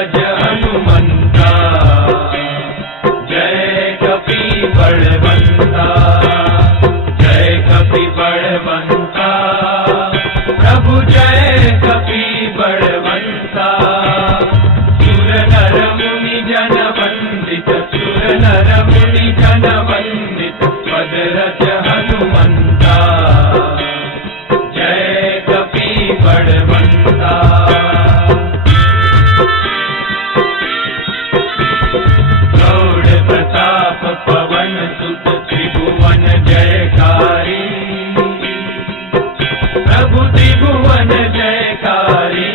रज हनुमंता, जय कपि बलवंता, जय कपि बलवंता, प्रभु जय कपि बलवंता। सुर नर मुनि जन वंदित, सुर नर मुनि जन वंदित, पद रज हनुमंता, जय कपि बलवंता। गौड़ प्रताप पवन सुत, त्रिभुवन जयकारी, प्रभु त्रिभुवन जयकारी।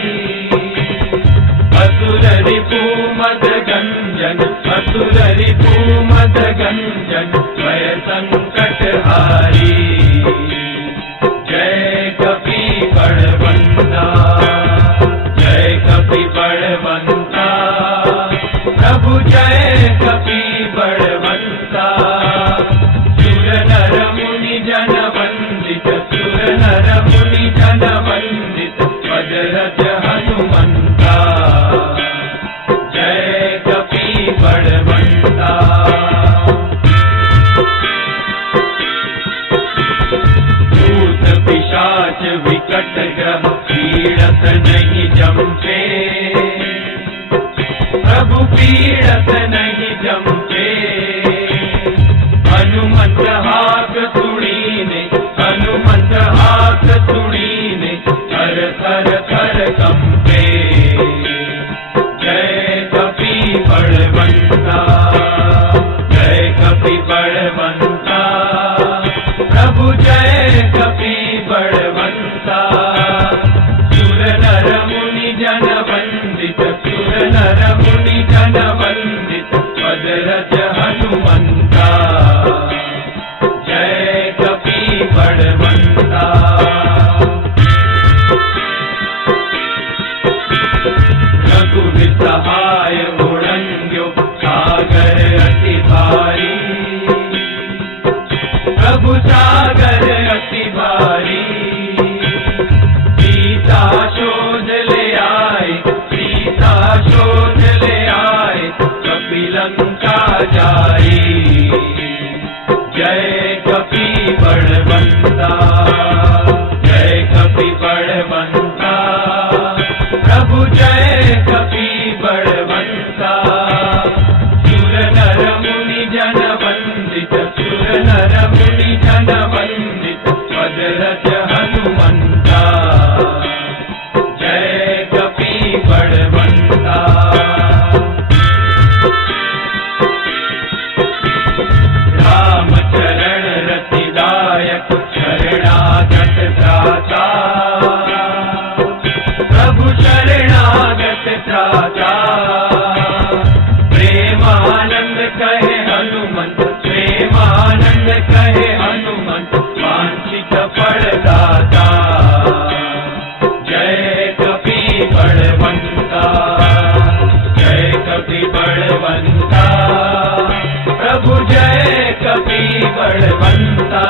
असुर रिपु मद गंजन, असुर रिपु मद गंजन, भय संकट हारी, जय कपि बलवंता, जय कपि बलवंता, प्रभु जय कपि बलवंता। सुर नर मुनि जन वंदित, सुर नर मुनि जन वंदित, पद रज हनुमंता, जय कपि बलवंता। भूत पिशाच विकट ग्रह पीड़त नहीं जमते, प्रभु पीड़त नहीं जमते। हनुमंत हाथ सुनीने, हनुमंत हाथ सुनीने, थर थर थर कंपे, जय कपि बलवंता, जय कपि बलवंता, प्रभु जय कपि बलवंता। सुर नर मुनि जन वंदित, सुर नर मुनि जन वंदित, पद रज हनुमंता, जय कपि बलवंता। रघुवीर सहाय उड़ंग्यो, सागर अति भारी, प्रभु सागर अति भारी। सीता शोध ले आए, सीता शोध ले आए, कपि लंका जाई, जय कपि बलवंता, जय कपि बलवंता, प्रभु जय कपि बलवंता। सुर नर मुनि जन वंदित, सुर नर मुनि जन वंदित, पद रज हनुमंता, जय कपि बलवंता। राम चरण रतिदायक, शरणागत त्राता, प्रभु शरणागत त्राता। प्रेमानंद कहे हनुमंत, प्रेमानंद कहे हनुमंत, वांछित फल दाता, जय कपि बलवंता, जय कपि बलवंता, प्रभु जय कपि बलवंता।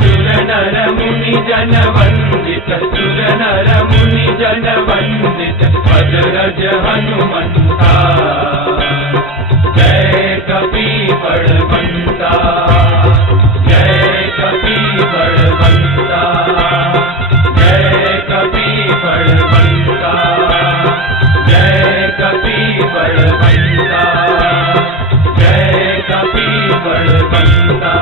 सुर नर मुनि जन वंदित, सुर नर मुनि जन वंदित, पद रज हनुमंता, जय कपि बलवंता, जय कपि बलवंता, जय कपि बलवंता, जय कपि बलवंता, जय कपि बलवंता।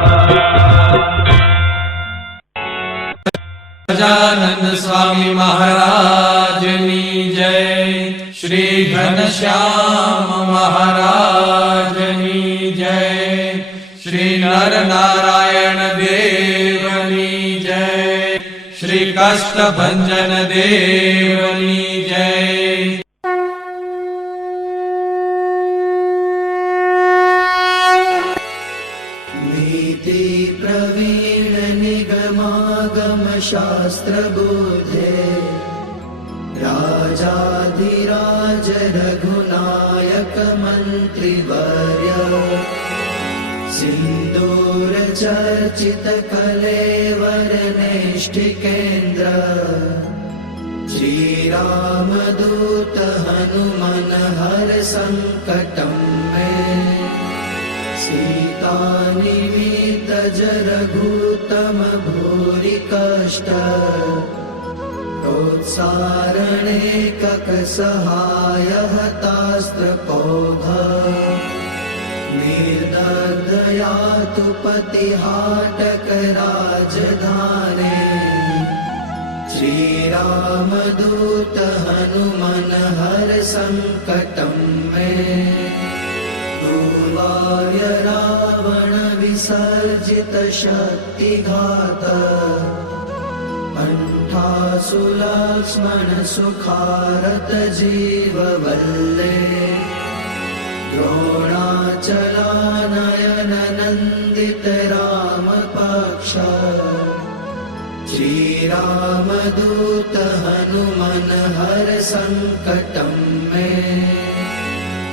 गजानन स्वामी महाराजनी जय, श्री घनश्याम महाराजनी जय, श्री नर नारायण देवनी जय, श्री कष्टभंजन देवनी जय। नीति प्रवीण निगमागम शास्त्र बोधे, राजाधिराज रघुनायक मंत्री वर्य, सिंदूर चर्चित कलेवर नेष्टिकेन्द्र, श्री राम दूत हनुमंत सङ्कटं मे सीतानिमित्त रघुतम भूरि कष्ट प्रोत्सारणे ककसहाय हतास्त्रपौध निर्दयया तु पतिहाटक राजधाने श्रीरामदूत हनुमन हर संकटं मे दूर्वार्य रावण विसर्जित शक्तिघात कंठासु लक्ष्मण सुखारत जीववल्ले द्रोणाचलानयन नन्दित राम पक्ष श्रीरामदूत हनुमन हर संकटं मे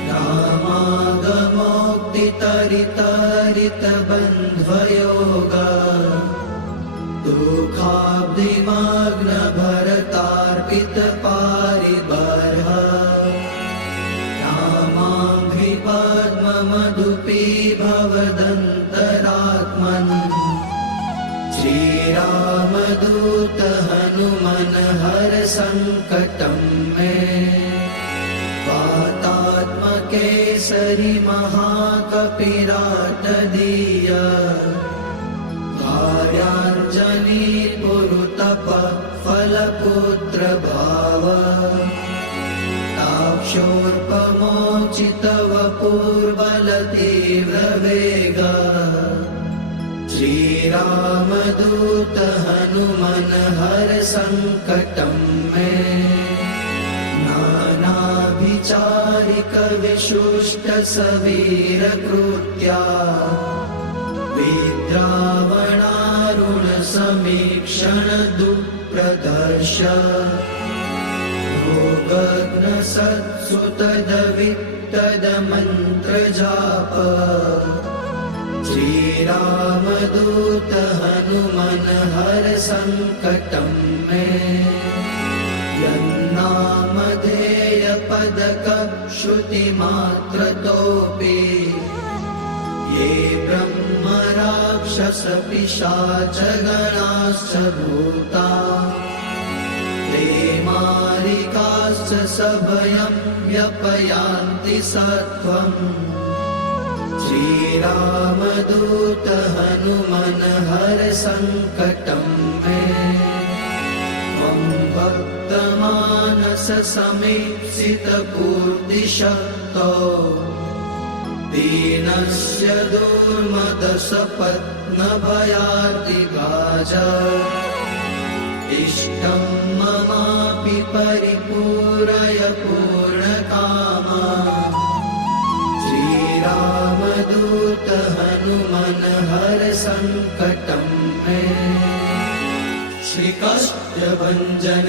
रामागमोक्तितरितरित बन्ध्वयोग दुःखाब्धिमग्न भरतार्पित पारिबर्ह रामाङ्घ्रिपद्ममधुपी भवदन्तरात्मन् श्रीरामदूत हनुमन हर संकटं मे वातात्मकेसरि महाकपिराटदीय कार्याञ्जनी पुरुतप फलपुत्र भाव ताक्षोर्पमोचित वपुर्बल तीव्र वेग श्रीरामदूत हनुमन हर संकटं मे नानाभिचारिक विशुष्ट सवीर कृत्या विद्रावणारुण समीक्षण दुःप्रदर्श भोगग्न सत्सुतदवित्तद मन्त्र जाप श्रीरामदूत हनुमन हर संकटं मे यन्नामधेय पदक श्रुतिमात्रतोऽपि ये ब्रह्म राक्षस पिशाच गणाश्च भूता ते मारिकाश्च सभयं व्यपयान्ति सत्वम् श्रीरामदूत हनुमन हर संकटं मे त्वं भक्तमानस समीप्सित पूर्तिशक्तो दीनस्य दुर्मदसपत्नभयार्तिभाज इष्टं ममापि परिपूरय पूर्णकामा श्रीरामदूत हनुमन हर संकटं मे श्रीकाष्ठभञ्जन